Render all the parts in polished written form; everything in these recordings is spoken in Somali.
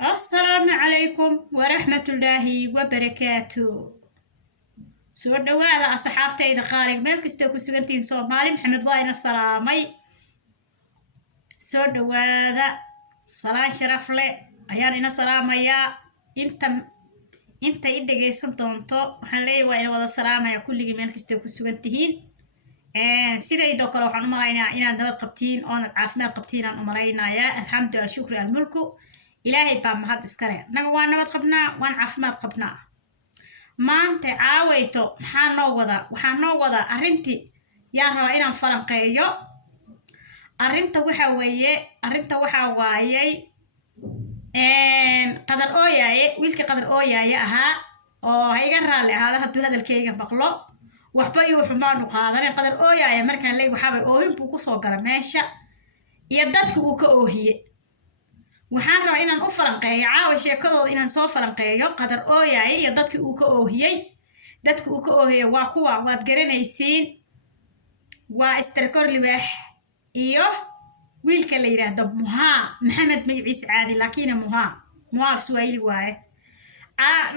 السلام عليكم ورحمة الله وبركاته. سو دواada asxaabtayda qaaliga meel kasta ku sugantiin Soomaali Maxamed Waayna salaamay. Soo dhawaada salaan sharaf leh ayaan ina salaamaya inta i dhageysan doonto waxaan leeyahay waa ina wada salaamaya kulligii meel kasta ku sugantihiin. sidaydo kale waxaan u maleynayaa inaad nabad qabtiin oo caafimaad qabtiin aan u maleynayaa. alxamdulillah shukri al mulku ilaahay baa mahad iska leh. naga waa nabad qabnaa waan caafimaad qabnaa. maanta caawayto waxaan noo wada arrintii yaan rabaa inaan falanqeeyo. arrinta waxaa waayay qadar ooyaaye wiilkii qadar ooyaaye ahaa oo ha iga raalli ahaada hadduu hadalkayga maqlo waxba iyo xumaan u qaadanin. qadar ooyaaye markaan leey waxaabay oohin buu kusoo gala meesha iyo dadki uu ka oohiye. waxaan rabaa inaan u falanqeeyo caawa sheekadooda inaan soo falanqeeyo qadar ooyaaye iyo dadki uu ka oohiyey. dadki uu ka oohiyey waa kuwa waad garanaysiin, waa istarkor libaax iyo wiilka la yiraahdo muhaa maxamed magaciisa caadi laakiin muhaa Swahili waaye.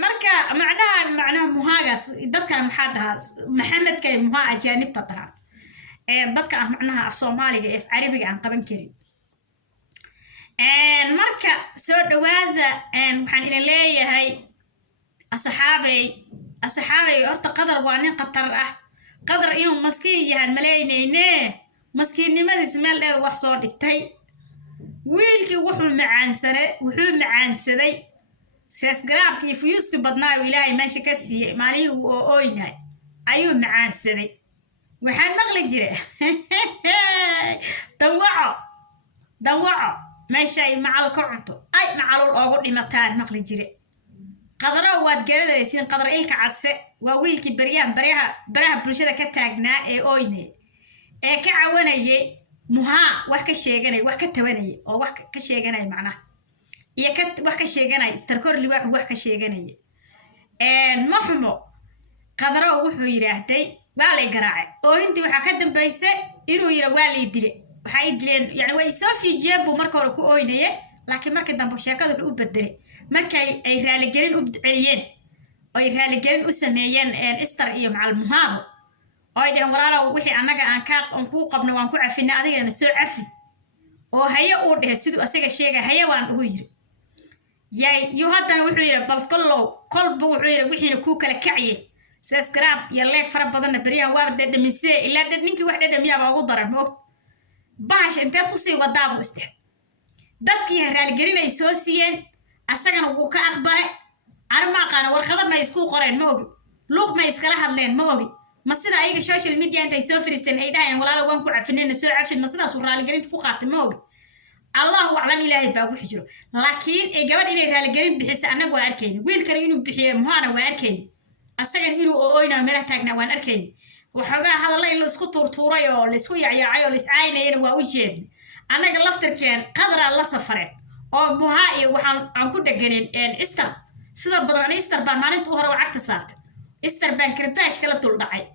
marka macnaha muhaagaas dadkan maxaa dhahaa maxamedka muhaa ajaanibta dhahaa dadka aan macnaha af Soomaaliga af Carabiga aan qaban karin. marka soo dhawaada waxaan ila leeyahay asxaabay horta qadar waa nin qatar ah. qadar inuu maskiin yahay maleynayne maskiinnimadiis meel dheer wax soo dhigtay. wiilkii wuxuu macaansaday seesgaraafka iyo fuyuuska badnaa ilaahay meesha ka siiyey maalihii uu ooynahay ayuu macaansaday. waxaan maqli jire danwaco meeshay macal ka cunto ay macalul oogu dhimataan maqli jire. qadaro waad garanaysiin qadar ilka case waa wiilkii baraha bulshada ka taagnaa ee ooynay ee ka cawanayay muhaa wax ka sheeganay wax ka tawanayay oo wax ka sheeganay macnaha iyo wax ka sheeganay istarkor libaax wax ka sheeganay maxmo qadaro wuxuu yiraahday waa la garaacay oo intii waxa ka dambeysay inuu yira waa la dilay. waxa ay dileen yani way soo fiijiyeen buu marka hore ku ooynayay laakiin markii dambe sheekadu wuxuu u bedelay markay ay raaligelin u celiyeen oo ay raaligelin u sameeyeen istar iyo macal muhaabo oo ay dhaheen walaalow wixii annaga aan ku qabno waan ku cafinay adigana soo cafi oo haye uu dhahay siduu asaga sheegay haye waan ugu yiri yu haddana wuxuu yiri bal kolba wuxuu yiri wixiina ku kala kaciyay subscribe iyo like fara badanna bariyahan waa dhadhamisay ilaa ninkii wax dhadhamiyaaba ugu daran moog baash intaad ku sii wadaabu isdhex dadkii raaligelin ay soo siiyeen asagana wuu ka aqbalay. ana ma aqaana warqada ma isku qoreen ma ogi luuq ma iskala hadleen ma ogi ma sida ayaga social media intay soo fariisteen ay dhahayeen walaalo waan ku cafinayna soo cafin ma sidaas uu raaligelinta ku qaatay ma ogi. allahu aclam ilaahay baa ku xijiro laakiin ay gabadh inay raaligelin bixisa anagu waa arkayni wiilkana inuu bixiyo muhaana waa arkayni asagan inuu ooyna meel taagna waan arkayni. waxoogaa hadalla in la isku tuurtuuray oo la isku yacyaacay oo la iscaynayna waa u jeedin. annaga laftirkeen qadara la safareen oo muhaa iyo waxaan aan ku dhaganeen istar sida badan istar baan maalinta u hore lacagta saartay. istar baan kirtaash kala dul dhacay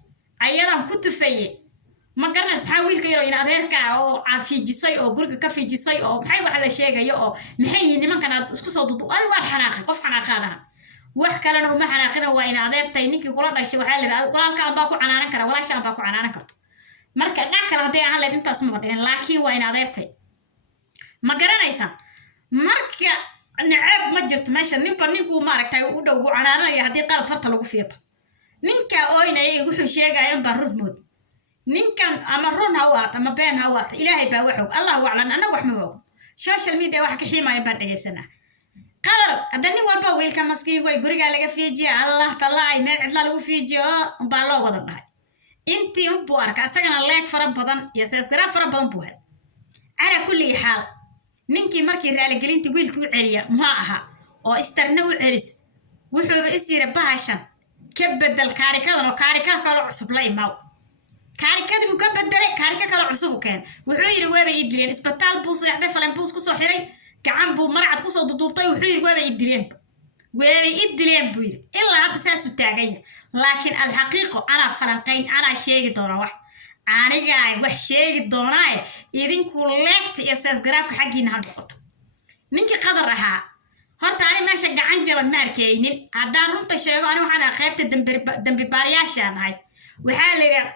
ayadaan ku tufayay ma garanas maxaa wiilka yaro in adeerka oo caafijisay oo guriga ka fijisay oo maxay wax la sheegayo oo maxay nimankan aad isku soo dudu ay waan xanaaqay qof xanaaqana wax kalena uma xanaaqina waa in adeertay ninkii kula dhashay waxa la yiraahdo walaalkaan baa ku canaanan kara walaashaan baa ku canaanan karto marka dhan kale hadii aan leed intaas ma dhigin laakiin waa in adeertay ma garanaysan marka nacab ma jirto meesha ninku ma aragtay u dhow canaanaya hadii qalab farta lagu fiiqo ninka ooynay wuxuu sheegay in baa rudmood ninkan ama run ha waata ama been ha waata ilaahay baa wax og allahu aclam anagu wax ma og social media wax ka xiimaayeen baan dhageysana qadar hadani walba wiilka maskiin way guriga laga fiijiyo allah talaay meel cidla lagu fiijiyo baa loo wada dhahay intii un buu arka asagana leeg fara badan iyo subscribe fara badan buu helay. ala kulli xaal ninkii markii raaligelinta wiilku u celiya muhaa aha oo istarna u celis wuxuu isira bahashan ka bedel kaarikadan oo kaarikad kale cusub la imaaw kaarikad buu ka bedelay kaarika kale cusub keen wuxuu yiri weeba idleen isbitaal buu saxday falan buu ku soo xiray gacan buu marcad ku soo duduubtay wuxuu yiri weeba idleen buu yiri ilaa hadda saas u taagay laakiin al xaqiiqo ana falanqayn ana sheegi doona wax aniga wax sheegi doonaa idinku leegta iyo subscribe xaqiina ha noqoto. ninkii qadar ahaa horta ani meesha gacan jaban ma arkaynin haddaan runta sheego ani waxaan ahaa qaybta dambi baarayaashaan ahay waxaa la yidhi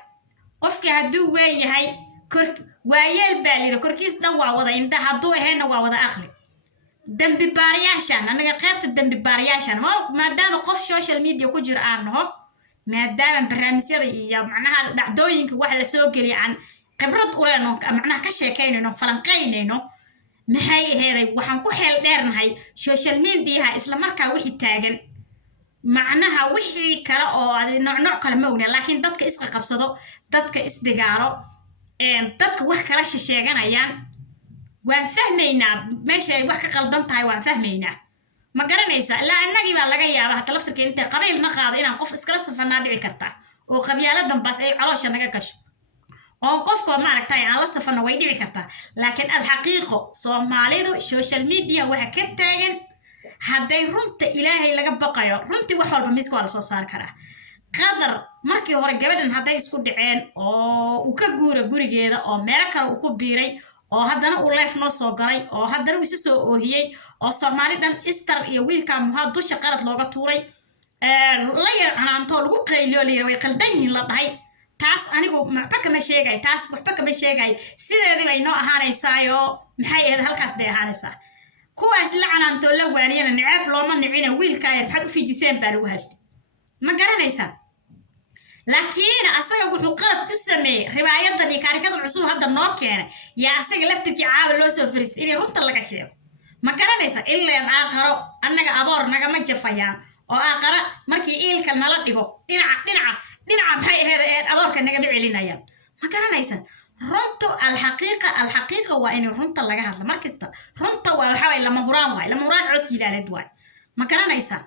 qofkii hadduu weyn yahay waayeel baa la yidhi korkiis dhan waa wada indha hadduu ahayna waa wada aqli dambi baarayaashaan anaga qaybta dambi baarayaashaan maadaama qof social media ku jiro aan naho maadaama barnaamijyada iyo macnaha dhacdooyinka wax la soo geliya aan khibrad u lehno macnaha ka sheekaynayno falanqaynayno maxay aheeday waxaan ku xeel dheernahay social mediaha isla markaa wixii taagan macnaha wixii kale oo nooc kale ma ogna laakiin dadka isqa qabsado dadka isdigaaro dadka wax kala sheeganayaan waan fahmaynaa meesha ay wax ka qaldan tahay waan fahmaynaa ma garanaysaa ilaa annagii baa laga yaabaa hata laftirka intay qabiilna qaado inaan qof iskala safanaa dhici kartaa oo qabyaaladan baas ay caloosha naga gasho oo qofka maaragtay aan la safano way dhici kartaa laakiin alxaqiiqo soomaalidu social media waxa ka taagan hadday runta ilaahay laga baqayo runtii wax walba miiska waa la soo saari karaa qadar markii hore gabadhan hadday isku dhaceen oo uu ka guura gurigeeda oo meelo kale uu ku biiray oo haddana uu leef noo soo galay oo haddana uu isu soo oohiyey oo soomaali dhan istar iyo wiilkaa muhaa dusha qalad looga tuuray la yar canaantoo lagu qayliyo la yiri way qaldan yihiin la dhahay taas anigu waxba kama sheegay taas waxba kama sheegay sideedii bay noo ahaanaysaayo maxay ahayd halkaas bay ahaanaysaa kuwaas la canaantoo la waaniyana nicaab looma nicina wiilkaa yar maxaad u fiijiseen baa lagu haystay ma garanaysaa laakiin asaga wuxuu qalad ku sameeyay riwaayadan iyo kaarikada cusub hadda noo keenay yaa asaga laftirkii caawa loo soo fariistay inay runta laga sheego ma garanaysaa ilaan aakharo annaga aboor nagama jafayaan oo aakhara markii iilka nala dhigo dhinaca maxay ahayd aboorka nagama celinayaan ma garanaysaa runta alxaqiiqa waa in runta laga hadla markasta runta waa waxa way lama huraan cos jilaalad waay ma garanaysaa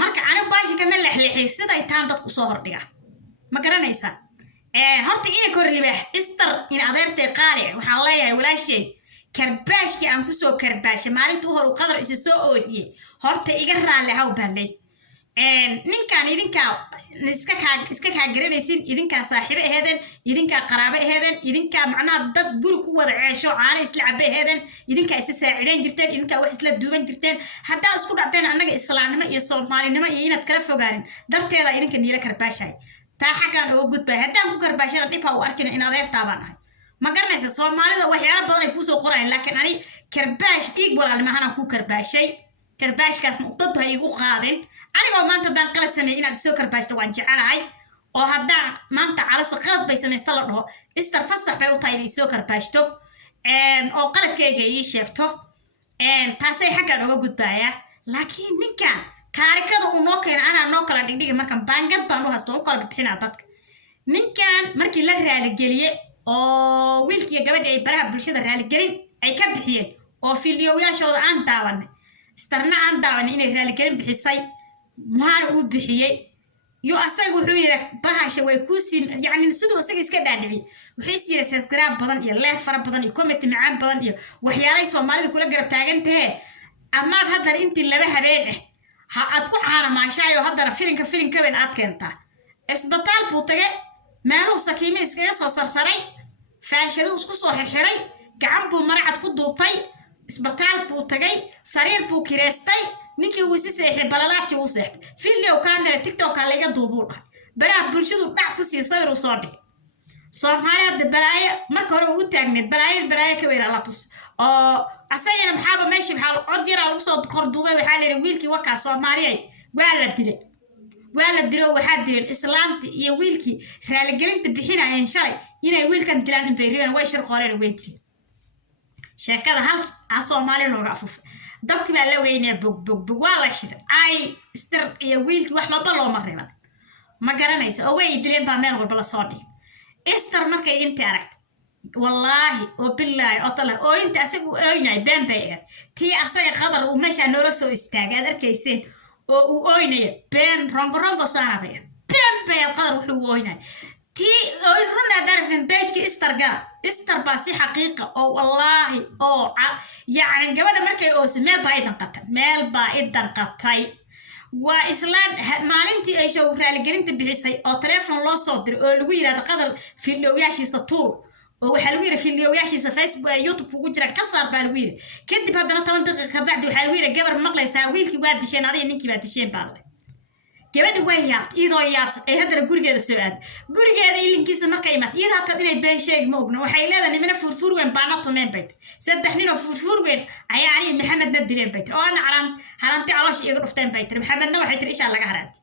marka anigu baashi kama lexleexay siday taan dadku soo hordhiga ma garanaysaa horta ina kor libaax istar in adeertay qaali waxaan leeyahay walaashay karbaashkii aan kusoo karbaashay maalinta u hor u qadar isa soo oohiyey horta iga raalli haw baanley ninkaan idinkaa iska kaa garanaysin idinkaa saaxiibo aheedeen idinkaa qaraabo aheedeen idinkaa macnaha dad guri ku wada ceesho caano isla cabe aheedeen idinkaa isa saacideyn jirteen idinkaa wax isla duuban jirteen haddaa isku dhacteen annaga islaamnimo iyo soomaalinimo iyo inaad kala fogaanin darteeda idinka niila karbaashay taa xaggaan uga gudbay haddaan ku karbaashana dhib ha u arkina in adeertaabaan ahay ma garanaysa soomaalida waxyaalo badan ay kuusoo qorayaan laakiin ani karbaash dhiig walaalnimahanaan ku karbaashay karbaashkaasna uqdadu ha igu qaadin anigoo maanta haddaan qalad sameeyey inaad isoo karbaashto waan jecelahay oo haddaan maanta calasa qalad bay samaysta la dhaho istar fasax bay u tahay inay isoo karbaashto oo qaladkayga ii sheegto taasay xaggaan uga gudbaayaa laakiin ninkan kaarikada uu noo keena anaa noo kala dhigdhigi markan baangad baan u haysto u kala bixinaa dadka ninkan markii la raaligeliyey oo wiilkiiyo gabadhii ay baraha bulshada raaligelin ay ka bixiyeen oo fiiliyowyaashooda aan daawanay istarna aan daawanay inay raaligelin bixisay muhaana uu bixiyey yo asaga wuxuu yiri bahasha way ku siin yacni sidoo asaga iska dhaadhiciyay wuxuu siiyay subscribe badan iyo like fara badan iyo comment macaan badan iyo waxyaalay Soomaalida kula garab taagan tahay amaad haddana intii laba habeen ha aad ku caanamaashayo haddana filinka weyn aad keentaa isbitaal buu tagay meeluu sakiime iskaga soo sarsaray faashadu isku soo xirxiray gacan buu maracad ku duubtay isbitaal buu tagay sariir buu kireestay ninkii uu si seexay balalaati uu seexay video camera tiktok laga duubuu dhahay baraha bulshadu dhac ku sii sawir uu soo dhigay Soomaalida balaayo marka hore uu taagneed balaayo ka weyn la tus oo asayna maxaaba meeshii maxaa cod yar lagu soo qorduubay waxa la yiri wiilkii wakaa Soomaaliyeed waa la dilay waxaa dileen islaamti iyo wiilkii raaligelinta bixinayeen shalay inay wiilkan dilaan in bay reebeen way shir qoreen way dileen sheekada halka Soomaali looga afufay dabkii baa la weynaa bog waa la shiday ay istar iyo wiilkii wax laba loo mareeban ma garanaysa oo way dileen baa meel walba la soo dhigay istar markay inta aragtay wallahi oo billahi oo tala oo inta asagu ooynay been bay tii asaga qadar uu meesha noola soo istaagay arkayseen oo uu ooynay been rongo saarabay been bay qadar wuxuu ooynay tii oo runa darfin beejki istar baa si xaqiiqa oo wallahi oo yaani gabadha markay oo meel baa idan qatay waa islaan maalintii ay show raaligelinta bixisay oo telefoon loo soo diray oo lagu yiraahdo qadar fiilowyaashiisa tuur oo waxa lagu yiri fiidiyoyaashiisa Facebook YouTube ugu jira ka saar baa lagu yiri kadib haddana 10 daqiiqo ka bacdi waxa lagu yiri gabar maqlaysaa wiilkii waa disheen adiga ninkii baa disheen baa le gabadhi way yaabtay idoo yaabsay ay haddana gurigeeda soo aad gurigeeda ilinkiisa markay imaad iyada hata inay been sheeg ma ogna waxay leedahay nimana furfur weyn baana tumeen bayt saddex nin oo furfur weyn ayaa ani maxamedna dileen bayt oo ana haranti caloosh iga dhufteen bayt maxamedna waxay tiri isha laga haranti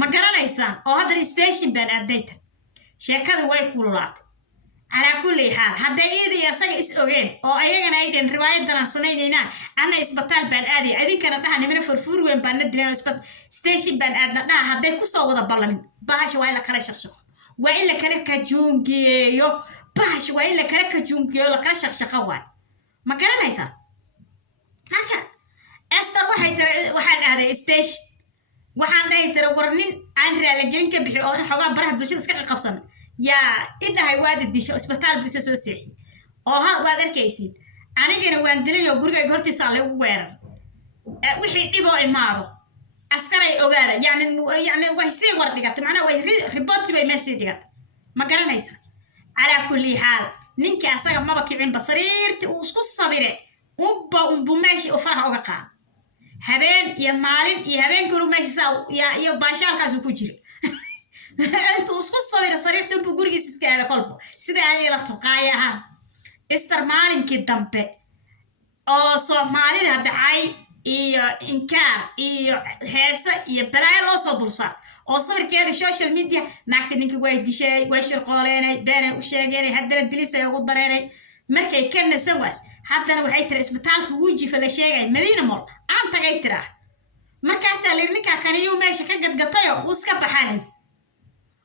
ma garanaysaan oo hadda station baan aadayta sheekadu way kululaatay على كل حال هذا إيدي يسقي إسقين أو أيجنا أيدن رواية دنا سنيننا أنا إسبتال بان آدي أدين كان ده نمر فرفور وين بان ندري إسبت ستيشن بان آدنا ده هذا كوسا وده بالمين باش وإلا كلا شخشخ وإلا كلا كجونجيو باش وإلا كلا كجونجيو لا كلا شخشخ واي ما كان نايسا هكذا أستر واحد هذا ستيش واحد ده ترى ورنين عن رجالين كبير أو حاجة براه بلشين سكاك قفصنا يا إذا هاي واد الدش إسبتال بس سوسي أو ها واد الكيسين أنا جينا واندلي يو برجع قرتي صالح ووير وحي إبوا إمارو أسكري أوجارة يعني ويسي ورد قط معنا ويربط بي مرسي دقت ما قرنا يسا على كل حال نينك أساق ما بكي عين بصرير وسكو صبيرة وماشي وفرح أوقع هبين يا مالين يا هبين كلو ماشي ساو يا باشال كاسو كوجري أنت وسخص صبر صريح تبو جوري إسكا على قلبه سيدا عليه لفتقايا استر مالين كدمبة أو صو مالين هذا عاي إنكار هسه يبلاي لو صدر صار أو صبر كده السوشيال ميديا نكتنيك وايد شيء ويشر قالينا بين وشاقيني هذا الدليل سيقول ضريني مركي كنا سواس حتى لو حيتر إسبتال وجي في الأشياء مدينة مول أنت جيتره مركز ساليرنيكا كان يوم ماشي كجد قطيو وسكب حالي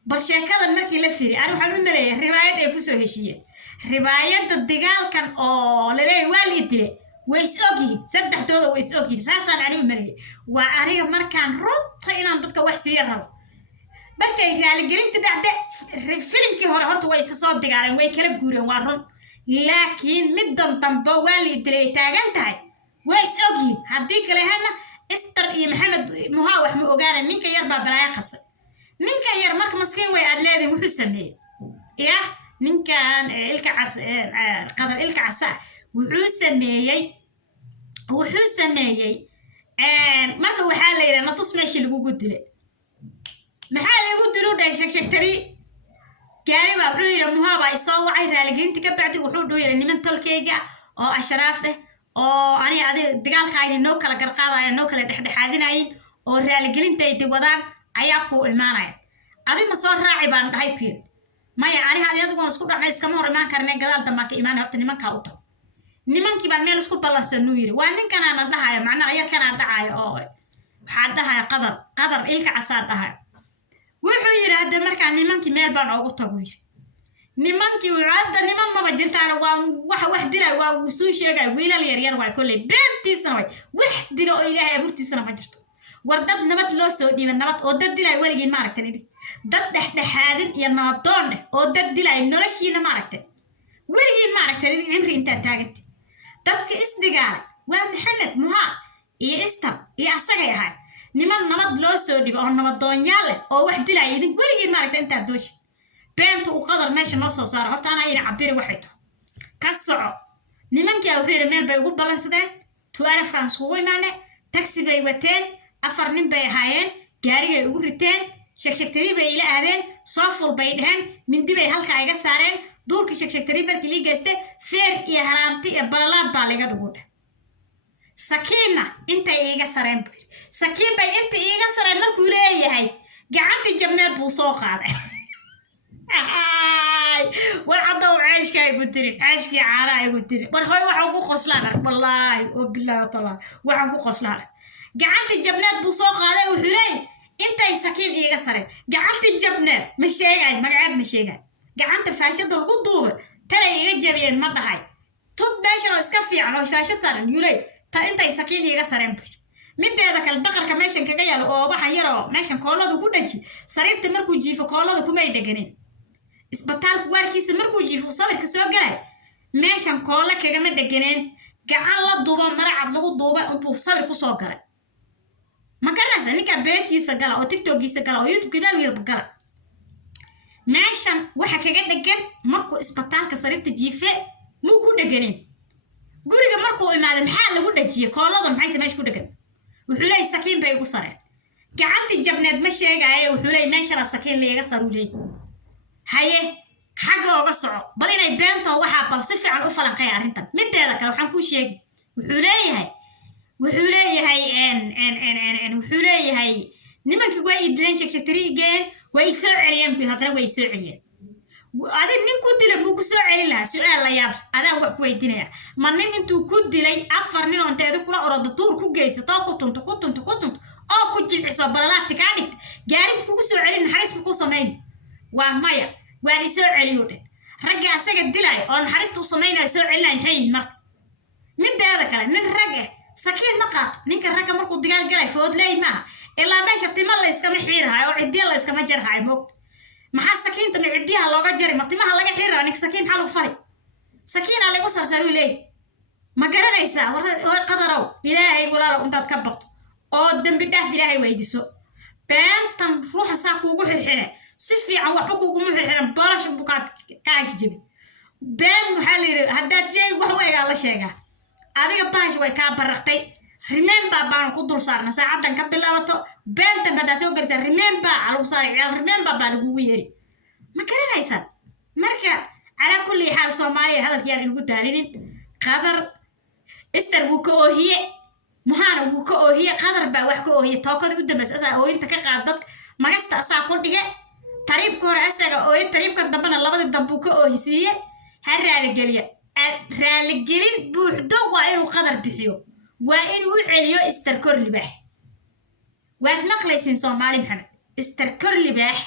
بس شكلًا مركي لفيري أنا وحنا نمري رواية أبوسو هشية رواية الدجال كان أو للي والدي ويسوقي سدح توه ويسوقي ساسا أنا نمري وأنا مركان رط إن ضدك وحسيرنا بركي قال جريت بعد فيلم كي هرت ويسصاد دجال ويكره جوري وارن لكن مدن تنبو والدي تاجنتها ويسوقي هديك لهنا استر محمد مهاوح مؤجار منك يربى برايا قص ninka yar marka maskiin way aad leedahay wuxuu sameeyay ya ninkan qadar ilka casa wuxuu sameeyay marka waxa la yiraahdaa natus meeshii lagu dilay maxaa lagu dilay sheegtari gaari baa wuxuu yiraahdaa muhaaba isoo wacay raaligeynta ka bacdi wuxuu dhooyay niman tolkeyga oo ashraaf leh oo ani adiga dagaalka ay noo kala garqaadayeen noo kala dhexdhexaadinayeen oo raaligelinta ay wadaan ayaa ku imaanay adiga ma soo raaci baan dhahay ku maya ariha adigu waan isku dhacay iskama hor imaan karnay gadaal dambe ka imaan horta nimanka u tago nimankii baan meel isku balansan uu yiri waa ninkan aan dhahayo macna ayar kana dhacayo oo waxa dhahayo qadar ilka casaan dhahayo wuxuu yiri hadda marka nimankii meel baan ugu tago yiri nimankii wada niman ma jirtaan waa wax diray waa uu soo sheegay wiilal yar yar way kulay beentiisna way wax diro oo ilaahay abuurtiisna ma jirto wardad nabad loo soo dhiibay nabad oo dad dilay waligiin ma aragtay dad dhexdhexaadin iyo nabadoon oo dad dilay noloshiina ma aragtay waligiin ma aragtay cimri inta taagantay dadka isdigaal waa maxamed muha iyo istar iyo asaga yahay niman nabad loo soo dhiibay oo nabadoon yaal oo wax dilay idin waligiin ma aragtay inta doosh beenta u qadar meesha noo soo saaro horta ana ina cabiri waxay tahay ka soco nimankii ay wixii meel bay ugu balansadeen 12 francs ugu imaanay taxi bay wateen afar nin bay ahaayeen gaarigay ugu riteen shaqshaqtari bay ila aadeen sooful bay dhaheen mindi bay halka iga saareen duurka shaqshaqtari markii la geystay feer iyo haraanti iyo balalaad baa laga dhuguudha sakiina inta iga sareen sakiin bay inta iga sareen markuu leeyahay gacantii jabneed buu soo qaaday warcada عايشك يقول تري عايشك عارة يقول تري برخوي وحقو قصلانك والله وبالله وطلع وحقو قصلانك قعدت الجبنات بوسوق هذا وحلي انت يسكين ايغا سرين قعدت الجبنات مشيغاي مقعد مشيغاي قعدت فاشد القضوبة ترى ايغا جابين مرة هاي توب باشا اسكفي على شاشة سرين يولي تا انت يسكين ايغا سرين بش مدى هذاك الدقر كماشن كجايا لو بحا يرو ماشن كولادو كودجي سريرت مركو جيفو كولادو كما يدغنين isbitaalku warkiisa markuu jiifo sabirka soo galay meeshan koola kaga ma dhaganeen gacan la duuba maracad lagu duuba intuu sabir ku soo galay ma garanaysa ninka beeskiisa gala oo tiktokiisa gala oo youtube kanaal yar gala meeshan waxa kaga dhagan markuu isbitaalka sariirta jiife muu ku dhaganin guriga markuu imaado maxaa lagu dhajiyay koolada maxay tahay meesha ku dhagan wuxuu leeyahay sakiin bay ugu sareen gacantii jabneed ma sheegaayo wuxuu leeyahay meesha sakiin leega saruulay haye xagga oga soco bal inay beento waxa bal si fiican u falanqay arrintan mideeda kale waxaan ku sheegi wuxuu leeyahay nimankii way idleen shaqshaqtiriigeen way soo celiyeen bi hadana way soo celiyeen adin nin ku dilay buu ku soo celin lahaa su'aal la yaab adaa wax ku weydiinaya ma nin intuu ku dilay 4 nin oo inteeda kula orado duur ku geysato ku tunto oo ku jilciso balalaati ka dhig gaari ku soo celin naxariis ku sameyn waa maya waa li soo celiyo ragga asaga dilay oo naxariistu sameynay soo celinay hay mar mideeda kale nin rag ah sakiin ma qaato ninka ragga markuu digaal galay foodley ma ilaa meesha timal la iska xiirahay oo cidiya la iska ma jarhay moog maxaa sakiinta cidiyaha looga jaray ma timaha laga xiraa nin sakiin xal u fali sakiin aan lagu sarsaru leey ma garanaysa war qadarow ilaahay walaalo intaad ka baqto oo dambi dhaaf ilaahay weydiiso beentan ruuxa saa kuugu xirxire si fiican waxba kuugu xirxiran boolasha bukaad ka jibi been waxaa la yiri haddaad shay wax weegaa la sheegaa adiga baash way ka baraqtay remember baan ku dul saarna saacadan ka bilaabato beenta bada soo garsa remember alu saar remember baan ugu yeeri ma garanaysan marka ala kulli xaal Soomaaliya hadalkii aan ugu daalinin qadar istar uu ka oohiye muhaana uu ka oohiye qadar baa wax ka oohiye tookada u dambaysa asaa oo inta ka qaadad magasta asaa ku dhige tariibka hore asaga oo tariibka dambana labada dambu ka oohisiye haraale gelin buuxdo waa inuu qadar bixiyo waa inuu celiyo istar kor libaax waad maqlaysin Soomaali maxamed istar kor libaax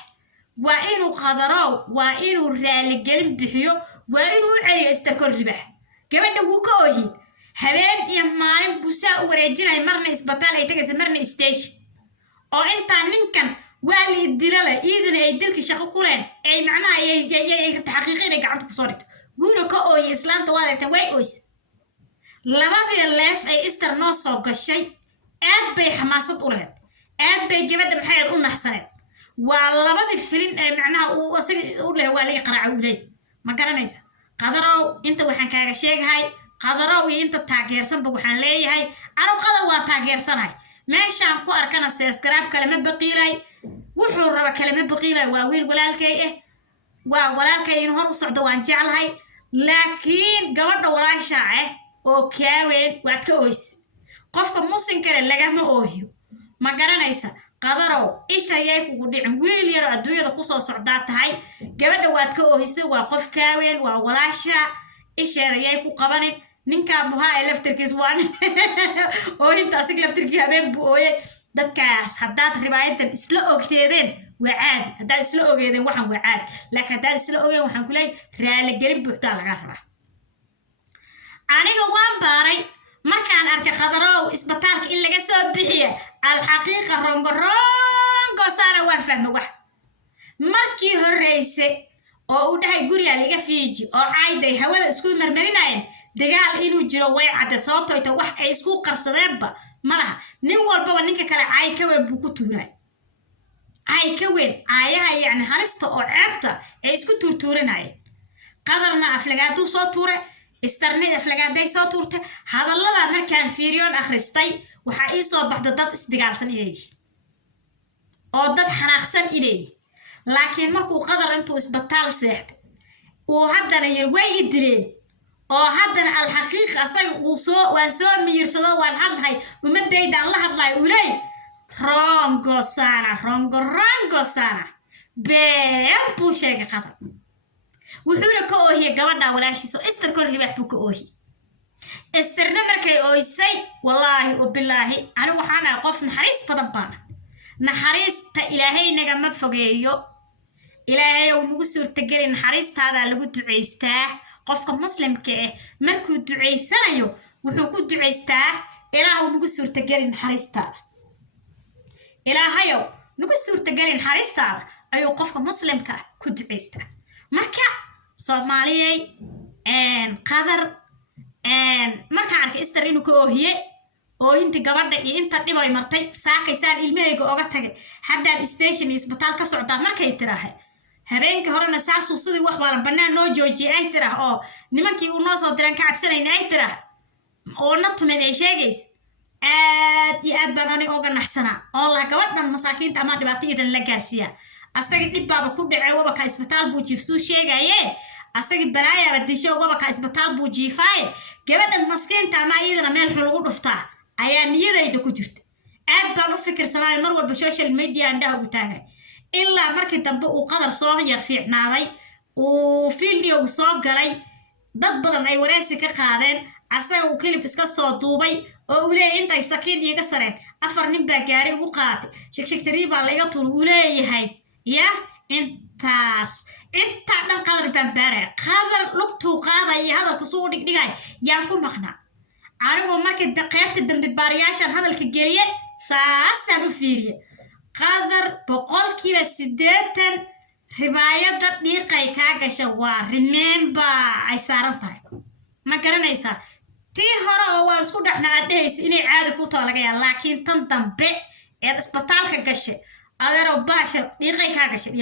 waa inuu qadarow waa inuu raali gelin bixiyo waa inuu celiyo istar kor libaax gabadha uu ka oohi habeen iyo maalin buusaa u wareejinay marna isbitaal ay tagaysa marna station oo inta ninkan waa li dilala iidina ay dilki shaqo ku leen ay macnaha ay xaqiiqin ay gacanta ku soo dhigto guuna ka oohi islaanta waa ay way oos labadii leef ay istar noo soo gashay aad bay xamaasad u lahayd aad bay gabadha maxay u naxsaneed waa labadii filin ee macnaha uu asaga u leeyahay waa laga qaraac u leeyahay ma garanaysa qadarow inta waxaan kaaga sheegahay qadarow iyo inta taageersan ba waxaan leeyahay anu qadar waa taageersanahay meeshaan ku arkana subscribe kale ma baqiilay wuxuu raba kale ma baqiilay waa wiil walaalkay waa walaalkay in hor u socdo waan jeclahay laakiin gabadha walaasha oo kaaween waad ka oys qofka musin kale lagama oohiyo ma garanaysa qadarow isha yay kugu dhicin wiil yar adduunyada ku soo socdaa tahay gabadha waad ka oohisay waa qof kaaween waa walaasha isheeda yay ku qabanin ninka muhaa laftirkiis waan oo inta asig laftirkii habeen buu ooyay dadkaas haddaad ribaayadan isla ogteedeen waa caadi haddaad isla ogeedeen waxaan waa caadi laakiin haddaad isla ogeen waxaan ku leeyahay raali gelin buuxdaa laga rabaa aniga waan baaray markaan arkay qadarow isbitaalka in laga soo bixiyo alxaqiiqa rongo saara waa fahmo wax markii horreysay oo uu dhahay guriga laga fiiji oo caayday hawada isku marmarinayeen dagaal inuu jiro way cadda sababtoo ay wax ay isku qarsadeenba malaha nin walba ninka kale caay ka weyn buu ku tuuray caay ka weyn aayaha yani halista oo ceebta ay isku tuurtuuranayeen qadarna aflagaadu soo tuuray istarnid aflagaaday soo tuurtay hadallada markaan fiiriyoon akhristay waxa ii soo baxda dad isdigaarsan inay oo dad xanaaqsan inay laakiin markuu qadar intuu isbitaal seexday oo haddana yir way idileen oo haddana alxaqiiqa asaga uu soo miirsado waan hadlay umadayda la hadlay ulay rongo sana been buu sheegay qadar wuxuuna ka oohiyay gabadha walaashiisa istar kor libaax buu ka oohiyay istarna markay ooysay wallaahi oo bilaahi anigu waxaan ahay qof naxariis badan baan naxariista ilaahay naga ma fogeeyo ilaahay uu nagu suurtagelay naxariistaada lagu duceystaa qofka muslimka markuu duceysanayo wuxuu ku duceystaa ilaahay uu nagu suurtagelay naxariistaada ilaahayow nagu suurtagelay naxariistaada ayuu qofka muslimka ku duceystaa marka Soomaaliyay qadar markaan arkay istar inuu ka oohiyay oo inta gabadha iyo inta dhibay martay saakaysaan ilmahayga oga tagay haddaan station isbitaal ka socdaa markay tiraahay habeenka horena saasuu sidii wax waalan bannaan noo joojiyay ay tirah oo nimankii uu noo soo diran ka cabsanayna ay tirah oo na tumin ay sheegaysa aad iyo aad baan aniga uga naxsanaa oo la gabadhan masaakiinta ama dhibaataydan la gaarsiiya asaga dhib baaba ku dhacay wabaka isbitaal buu jiifsuu sheegaye asaga balaayaba disho wabaka isbitaal buu jiifaaye gabadhan maskiinta ama iyadana meel xun lagu dhuftaa ayaa niyadayda ku jirta aad baan u fikirsanaayo mar walba social media indhaha ugu taagay ilaa markii dambe uu qadar soo yar fiicnaaday uu video soo galay dad badan ay wareysi ka qaadeen asaga uu kilib iska soo duubay oo uu leeyahay intay sakiin iga sareen 4 nin baa gaari ugu qaatay shigshigtari baa la iga tuur uu leeyahay ya intaas inta dhan qadar baan baaray qadar lugtuu qaaday iyo hadalka soo dhigdhigay yaan ku maqnaa anigoo markii qaybta dambe baariyaashan hadalka geliye saasaan u fiiriye qadar 80% ribaayada dhiiqay kaa gasha waa remember ay saaran tahay ma garanaysaa tii hore oo waan isku dhaxna adhaysi inay caadi ku tahay laga yaabaa laakiin tan dambe ee isbitaalka gashay adeero baasha dhiiqay kaa gashay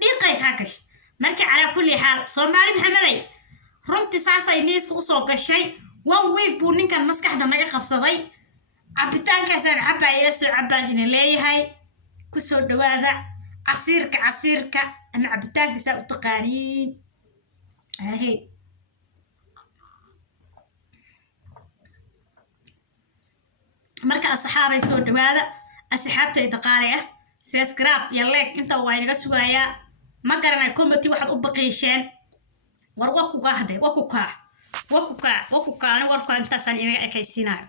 dhiiqay kaa gashay markii ala kulli xaal Soomaali Maxameday runtii saasay miiska u soo gashay one week buu ninkan maskaxda naga qabsaday cabitaankaasaan cabaaya soo cabaan inay leeyahay ku soo dhawaada casiirka ama cabitaankiisa u taqaaniin ahay marka asxaabay soo dhawaada asxaabtayda qaali ah subscribe iyo like inta waa inaga sugayaa ma garanay community waxaad u baqeesheen war waku gaahday waku ka ani warka intaasaan inaga ekaysiinayo